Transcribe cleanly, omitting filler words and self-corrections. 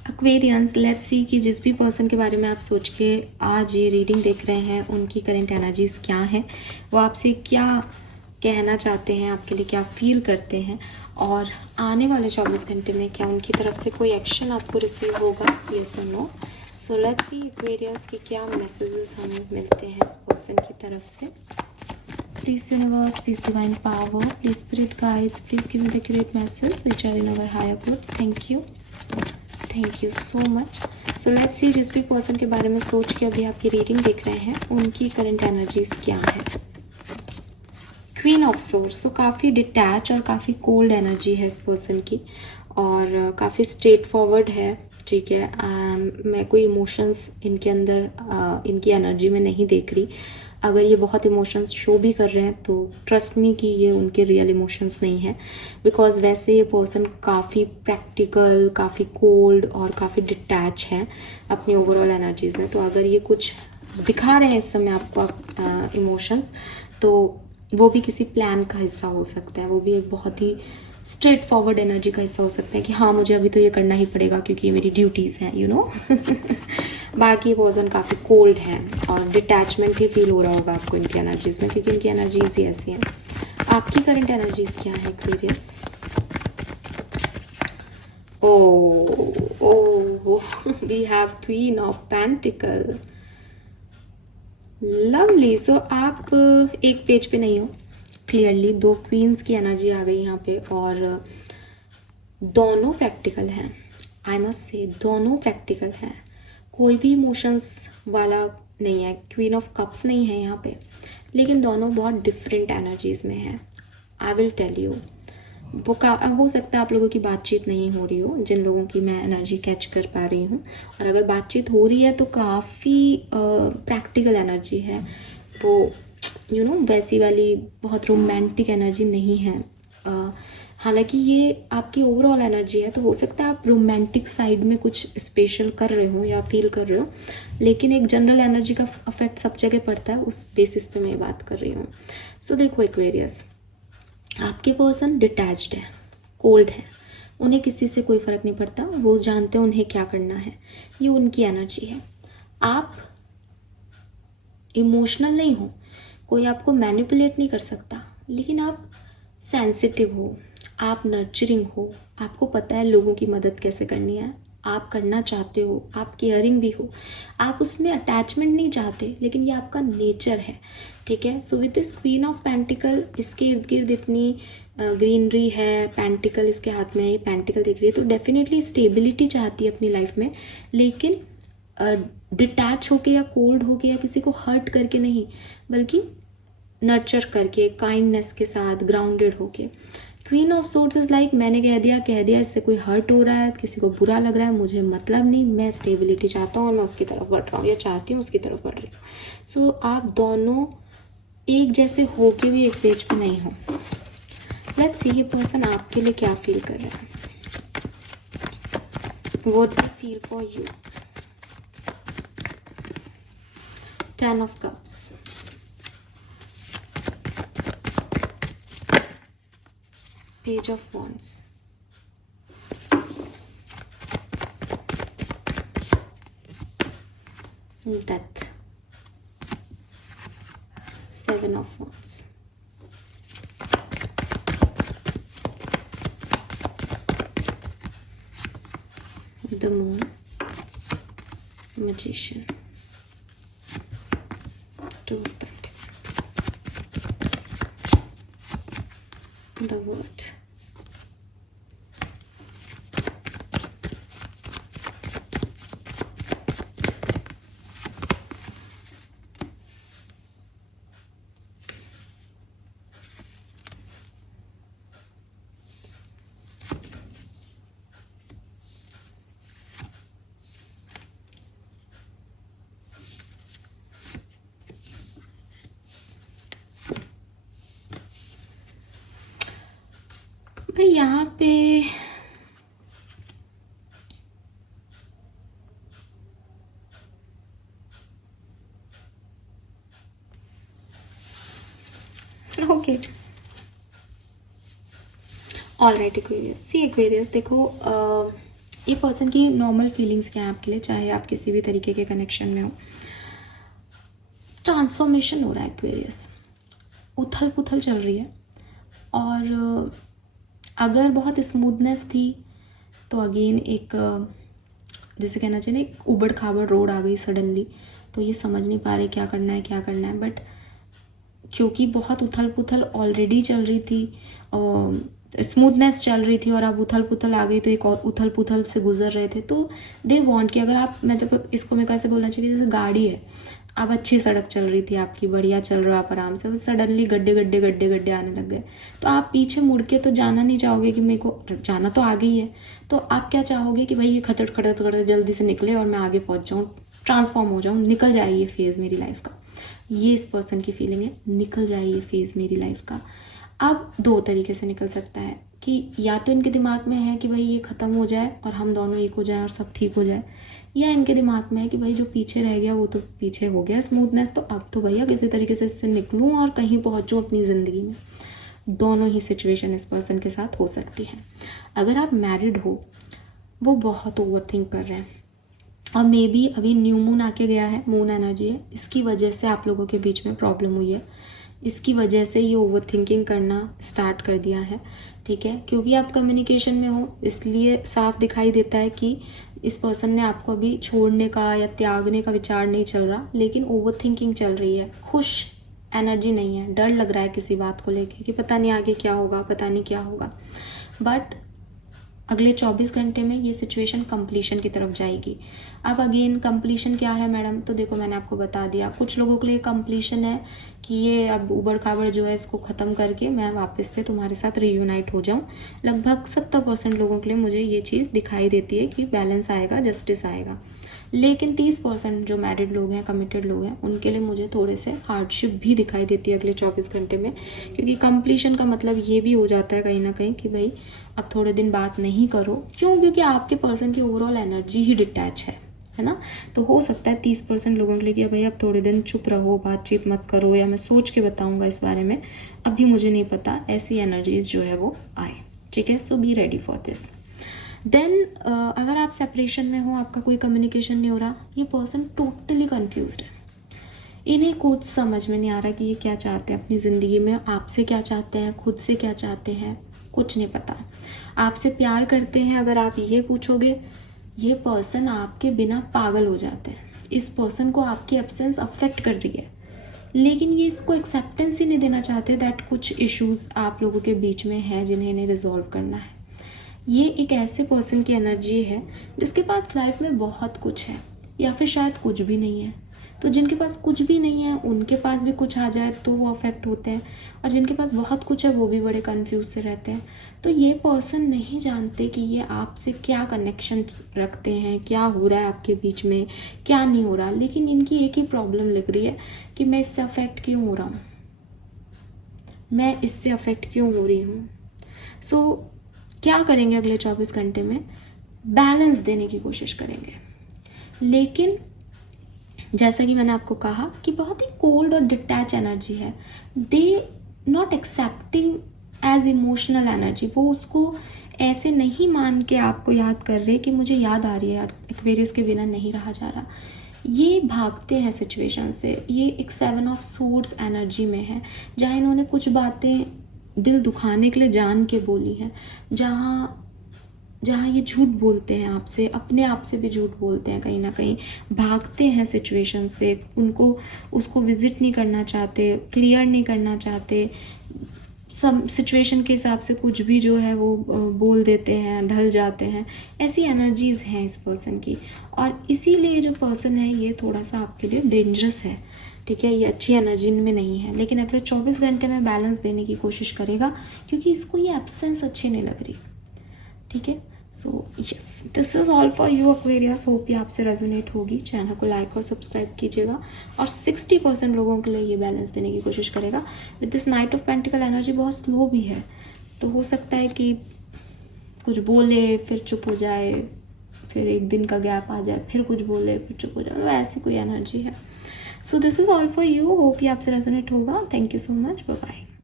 Aquarians, let's see कि जिस भी पर्सन के बारे में आप सोच के आज ये रीडिंग देख रहे हैं उनकी करंट एनर्जीज क्या है, वो आपसे क्या कहना चाहते हैं, आपके लिए क्या फील करते हैं, और आने वाले 24 घंटे में क्या उनकी तरफ से कोई एक्शन आपको रिसीव होगा, येस और no. So let's see Aquarians के क्या मैसेजेस हमें मिलते हैं इस पर्सन की तरफ से। Please universe, please divine power, please spirit guides, please give me the accurate message which are in our higher goods. Thank you so much. So let's see जिस भी पर्सन के बारे में सोच के अभी आप ये रीडिंग देख रहे हैं उनकी करंट एनर्जीज क्या है। क्वीन ऑफ सोर्स, तो काफ़ी डिटैच और काफ़ी कोल्ड एनर्जी है इस पर्सन की, और काफ़ी स्ट्रेट फॉरवर्ड है, ठीक है। मैं कोई इमोशंस इनके अंदर इनकी एनर्जी में नहीं देख रही। अगर ये बहुत इमोशंस शो भी कर रहे हैं तो ट्रस्ट मी कि ये उनके रियल इमोशंस नहीं है, बिकॉज वैसे ये पर्सन काफ़ी प्रैक्टिकल, काफ़ी कोल्ड और काफ़ी डिटैच है अपनी ओवरऑल एनर्जीज में। तो अगर ये कुछ दिखा रहे हैं इस समय आपको इमोशंस, तो वो भी किसी प्लान का हिस्सा हो सकता है, वो भी एक बहुत ही स्ट्रेट फॉरवर्ड एनर्जी का हिस्सा हो सकता है कि हाँ मुझे अभी तो ये करना ही पड़ेगा क्योंकि ये मेरी ड्यूटीज़ हैं, यू नो। बाकी पर्सन काफ़ी कोल्ड है और डिटैचमेंट ही फील हो रहा होगा आपको इनकी एनर्जीज में, क्योंकि इनकी एनर्जीज ही ऐसी हैं। आपकी करंट एनर्जीज क्या है Aquarius? Oh we have queen of pentacles, lovely. So आप एक पेज पे नहीं हो, क्लियरली दो क्वींस की एनर्जी आ गई यहाँ पे, और दोनों प्रैक्टिकल हैं। आई मस्ट से दोनों प्रैक्टिकल हैं, कोई भी इमोशंस वाला नहीं है, क्वीन ऑफ कप्स नहीं है यहाँ पे, लेकिन दोनों बहुत डिफरेंट एनर्जीज में है। आई विल टेल यू, वो हो सकता है आप लोगों की बातचीत नहीं हो रही हो, जिन लोगों की मैं एनर्जी कैच कर पा रही हूँ, और अगर बातचीत हो रही है तो काफ़ी प्रैक्टिकल एनर्जी है वो, यू नो वैसी वाली बहुत रोमांटिक एनर्जी नहीं है। हालांकि ये आपकी ओवरऑल एनर्जी है, तो हो सकता है आप रोमांटिक साइड में कुछ स्पेशल कर रहे हो या फील कर रहे हो, लेकिन एक जनरल एनर्जी का अफेक्ट सब जगह पड़ता है, उस बेसिस पे मैं बात कर रही हूँ। सो देखो एक्वेरियस, आपके पर्सन डिटैच्ड है, कोल्ड है, उन्हें किसी से कोई फ़र्क नहीं पड़ता, वो जानते हैं उन्हें क्या करना है, ये उनकी एनर्जी है। आप इमोशनल नहीं हो, कोई आपको मैनिपुलेट नहीं कर सकता, लेकिन आप सेंसिटिव हो, आप नर्चरिंग हो, आपको पता है लोगों की मदद कैसे करनी है, आप करना चाहते हो, आप केयरिंग भी हो, आप उसमें अटैचमेंट नहीं चाहते, लेकिन ये आपका नेचर है, ठीक है। So with this queen of pentacle, इसके इर्द गिर्द इतनी ग्रीनरी है, पेंटिकल इसके हाथ में है, ये पेंटिकल दिख रही है, तो डेफिनेटली स्टेबिलिटी चाहती है अपनी लाइफ में, लेकिन डिटैच होके या कोल्ड होके या किसी को हर्ट करके नहीं, बल्कि नर्चर करके, काइंडनेस के साथ, ग्राउंडेड होके। Queen of swords is like मैंने कह दिया, इससे कोई हर्ट हो रहा है, किसी को बुरा लग रहा है, मुझे मतलब नहीं, मैं स्टेबिलिटी चाहता हूँ और मैं उसकी तरफ बढ़ रहा हूँ या चाहती हूँ उसकी तरफ बढ़ रही हूँ। सो आप दोनों एक जैसे होके भी एक पेज पे नहीं हो। लेट्स सी ये पर्सन आपके लिए क्या फील कर रहा है, what they feel for you. 10 of cups, page of wands, death, 7 of wands, the moon, magician, 2 of pentacles, the word, भाई यहाँ पे ओके, ऑलराइट एक्वेरियस। सी एक्वेरियस देखो, ये पर्सन की नॉर्मल फीलिंग्स क्या है आपके लिए, चाहे आप किसी भी तरीके के कनेक्शन में हो। ट्रांसफॉर्मेशन हो रहा है एक्वेरियस, उथल पुथल चल रही है। और अगर बहुत स्मूथनेस थी तो अगेन एक जैसे कहना चाहिए ना, एक उबड़ खाबड़ रोड आ गई सडनली, तो ये समझ नहीं पा रहे क्या करना है क्या करना है। बट क्योंकि बहुत उथल पुथल ऑलरेडी चल रही थी, स्मूथनेस चल रही थी और अब उथल पुथल आ गई, तो एक और उथल पुथल से गुजर रहे थे, तो दे वांट कि अगर आप, मतलब इसको मैं कैसे बोलना चाहिए, जैसे गाड़ी है, अब अच्छी सड़क चल रही थी आपकी, बढ़िया चल रहा है आप आराम से, सडनली गड्ढे गड्ढे गड्ढे गड्ढे आने लग गए, तो आप पीछे मुड़ के तो जाना नहीं चाहोगे कि मेरे को जाना तो आगे ही है, तो आप क्या चाहोगे कि भाई ये खटट खटट खटट जल्दी से निकले और मैं आगे पहुंच जाऊँ, ट्रांसफॉर्म हो जाऊँ, निकल जाए ये फेज़ मेरी लाइफ का। ये इस पर्सन की फीलिंग है, निकल जाए ये फेज़ मेरी लाइफ का। अब दो तरीके से निकल सकता है कि या तो इनके दिमाग में है कि भाई ये ख़त्म हो जाए और हम दोनों एक हो जाए और सब ठीक हो जाए, या इनके दिमाग में है कि भाई जो पीछे रह गया वो तो पीछे हो गया स्मूथनेस, तो अब तो भैया किसी तरीके से इससे निकलूँ और कहीं पहुँचूँ अपनी ज़िंदगी में। दोनों ही सिचुएशन इस पर्सन के साथ हो सकती है। अगर आप मैरिड हो, वो बहुत ओवर थिंक कर रहे हैं और मे बी अभी न्यू मून आके गया है, मून एनर्जी है, इसकी वजह से आप लोगों के बीच में प्रॉब्लम हुई है, इसकी वजह से ये ओवर थिंकिंग करना स्टार्ट कर दिया है। ठीक है, क्योंकि आप कम्युनिकेशन में हो इसलिए साफ दिखाई देता है कि इस पर्सन ने आपको अभी छोड़ने का या त्यागने का विचार नहीं चल रहा, लेकिन ओवर थिंकिंग चल रही है, खुश एनर्जी नहीं है, डर लग रहा है किसी बात को लेके कि पता नहीं आगे क्या होगा, पता नहीं क्या होगा। बट अगले 24 घंटे में ये सिचुएशन कंप्लीशन की तरफ जाएगी। अब अगेन कंप्लीशन क्या है मैडम, तो देखो मैंने आपको बता दिया, कुछ लोगों के लिए कंप्लीशन है कि ये अब उबड़ खाबड़ जो है इसको ख़त्म करके मैं वापस से तुम्हारे साथ रीयूनाइट हो जाऊं। लगभग 70% लोगों के लिए मुझे ये चीज़ दिखाई देती है कि बैलेंस आएगा, जस्टिस आएगा। लेकिन 30% जो मैरिड लोग हैं, कमिटेड लोग हैं, उनके लिए मुझे थोड़े से हार्डशिप भी दिखाई देती है अगले 24 घंटे में, क्योंकि कंप्लीशन का मतलब ये भी हो जाता है कहीं ना कहीं कि भाई अब थोड़े दिन बात नहीं करो। क्यों? क्योंकि आपके पर्सन की ओवरऑल एनर्जी ही डिटैच है ना। तो हो सकता है 30% लोगों के लिए कि भाई अब थोड़े दिन चुप रहो, बातचीत मत करो, या मैं सोच के बताऊंगा इस बारे में, अभी मुझे नहीं पता, ऐसी एनर्जीज जो है वो आए। ठीक है, so be ready for this. Then अगर आप सेपरेशन में हो, आपका कोई कम्युनिकेशन नहीं हो रहा, ये पर्सन टोटली कन्फ्यूज्ड है, इन्हें कुछ समझ में नहीं आ रहा कि ये क्या चाहते हैं अपनी ज़िंदगी में, आपसे क्या चाहते हैं, खुद से क्या चाहते हैं, कुछ नहीं पता। आपसे प्यार करते हैं अगर आप ये पूछोगे, ये पर्सन आपके बिना पागल हो जाते हैं। इस पर्सन को आपकी एब्सेंस अफेक्ट कर रही है, लेकिन ये इसको एक्सेप्टेंस ही नहीं देना चाहते दैट कुछ इश्यूज आप लोगों के बीच में है जिन्हें इन्हें रिजॉल्व करना है। ये एक ऐसे पर्सन की एनर्जी है जिसके पास लाइफ में बहुत कुछ है, या फिर शायद कुछ भी नहीं है। तो जिनके पास कुछ भी नहीं है उनके पास भी कुछ आ जाए तो वो अफेक्ट होते हैं, और जिनके पास बहुत कुछ है वो भी बड़े कंफ्यूज से रहते हैं। तो ये पर्सन नहीं जानते कि ये आपसे क्या कनेक्शन रखते हैं, क्या हो रहा है आपके बीच में, क्या नहीं हो रहा, लेकिन इनकी एक ही प्रॉब्लम लग रही है कि मैं इससे अफेक्ट क्यों हो रहा हूँ, मैं इससे अफेक्ट क्यों हो रही हूँ। सो क्या करेंगे अगले 24 घंटे में, बैलेंस देने की कोशिश करेंगे। लेकिन जैसा कि मैंने आपको कहा कि बहुत ही कोल्ड और डिटैच एनर्जी है, they not accepting as emotional energy, वो उसको ऐसे नहीं मान के आपको याद कर रहे कि मुझे याद आ रही है यार, एक्वेरियस के बिना नहीं रहा जा रहा। ये भागते हैं सिचुएशन से, ये एक 7 ऑफ सोर्ड्स एनर्जी में है, जहाँ इन्होंने कुछ बातें दिल दुखाने के लिए जान के बोली हैं, जहाँ ये झूठ बोलते हैं आपसे, अपने आप से भी झूठ बोलते हैं, कहीं ना कहीं भागते हैं सिचुएशन से, उनको उसको विजिट नहीं करना चाहते, क्लियर नहीं करना चाहते, सब सिचुएशन के हिसाब से कुछ भी जो है वो बोल देते हैं, ढल जाते हैं। ऐसी एनर्जीज हैं इस पर्सन की, और इसीलिए जो पर्सन है ये थोड़ा सा आपके लिए डेंजरस है। ठीक है, ये अच्छी एनर्जी में नहीं है, लेकिन अगले 24 घंटे में बैलेंस देने की कोशिश करेगा, क्योंकि इसको ये एब्सेंस अच्छी नहीं लग रही। ठीक है, so yes, this is all for you Aquarius. Hope ये आपसे रेजोनेट होगी। चैनल को लाइक और सब्सक्राइब कीजिएगा, और 60% लोगों के लिए ये बैलेंस देने की कोशिश करेगा। With this night of pentacle energy बहुत स्लो भी है, तो हो सकता है कि कुछ बोले फिर चुप हो जाए, फिर एक दिन का गैप आ जाए, फिर कुछ बोले फिर चुप हो जाए, ऐसी कोई एनर्जी है। So this is all for you. Hope ये आपसे रेजोनेट होगा। Thank you so much, bye bye.